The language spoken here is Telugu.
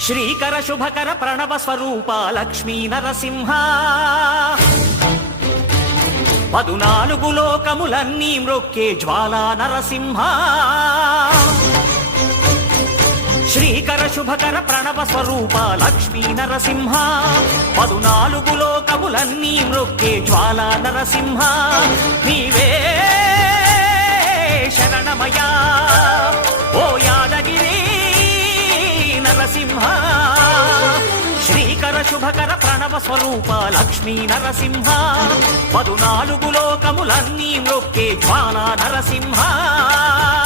శ్రీకర శుభకర ప్రణవ స్వరూప లక్ష్మీ నరసింహ 14 లోకములన్నీ మ్రొక్కే జ్వాలా నరసింహ శ్రీకర శుభకర ప్రణవ స్వరూప లక్ష్మీ నరసింహ 14 లోకములన్నీ మ్రొక్కే జ్వాలా నరసింహ నీవే శరణమయా ఓ యాదగిరి నరసింహ శ్రీకర శుభకర ప్రణవ స్వరూప లక్ష్మీ నరసింహ 14 లోకములన్నీ మ్రొక్కే జ్వాలా నరసింహ